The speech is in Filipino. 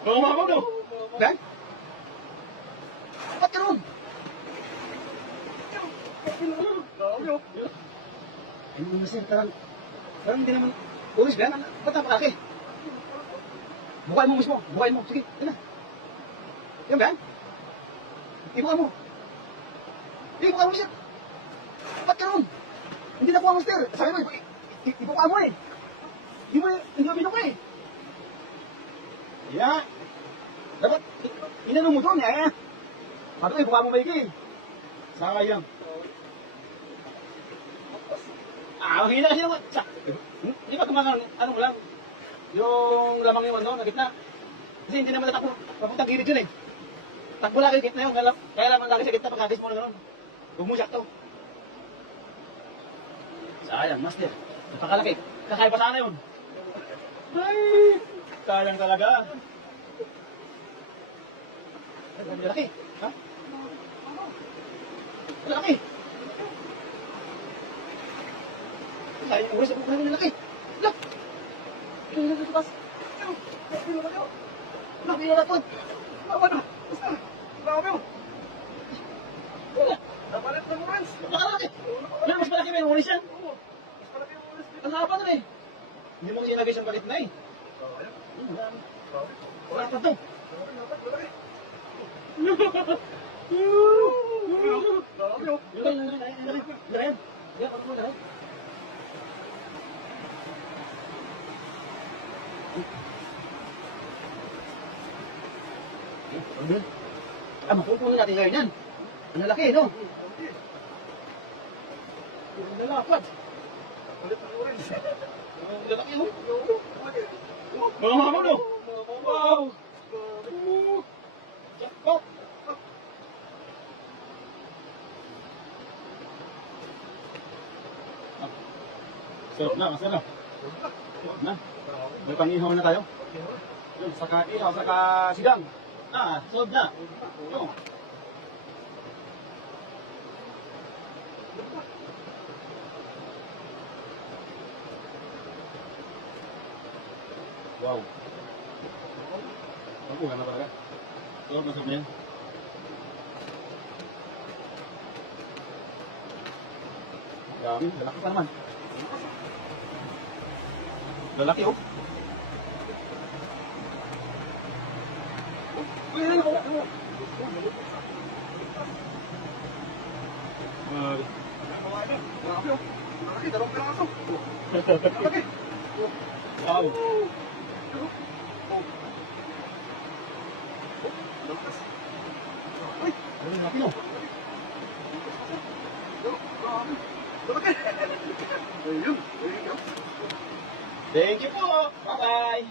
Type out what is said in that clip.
Mamahaw no? Ben? Ba't ka ron? Ano naman sir, parang hindi naman pulis, Ben? Ba't napakaki? Bukain mo mismo, bukain mo. Sige, yun na. Yan, Ben? Ibuka mo. Ibuka mo, sir. Ba't ka ron? Hindi na po ang sir. Sabi mo, ibuka mo eh. Hindi mo binuka eh. Yeah. Dapat, inano mo doon eh. Pato, ibuka mo maigi. Sayang. Mahina kasi naman. Hindi ba kumakan, ano mo lang, yung lamang yung ano, na gitna. Kasi hindi naman natakbo, papuntang gilid yun eh. Takbo lang kayo gitna yun, kaya lamang lagi sa gitna pagkakis mo na gano'n. Huwag mo siya to. Sayang, master. Napakalaki. Kakaya pa sana yun. Ay, sayang talaga. Ay, malaki. Ha? Malaki. Sayang yung oras, napukulan yung laki. Lak! Ito yung nagtutas. Ito yung nagtutas. Laki yung natod. Bawa na. Basta. Bawa mo. Wala. Napalit ng oras. Napakalaki. Wala, mas malaki ba yung oras yan? Oo. Mas malaki yung oras. Ang haba na eh. Hindi mo kasi nagay siyang balit na eh. Wala pa to. Makukunin natin ngayon yan. Ang lalaki, no? Ang lalapad. Ang lalaki, no? Mamahaw, no? Wow! Jackpot! Sarap na, masarap. Sarap na. May pangihaw na tayo. Yun, saka ihaw, saka sigang. Sold na. Yun. Wow. Ako, gana talaga. Sarap na sarap na yan. Dami, lalaki pa naman. Lalaki, oh. Wow. Thank you po. Bye-bye.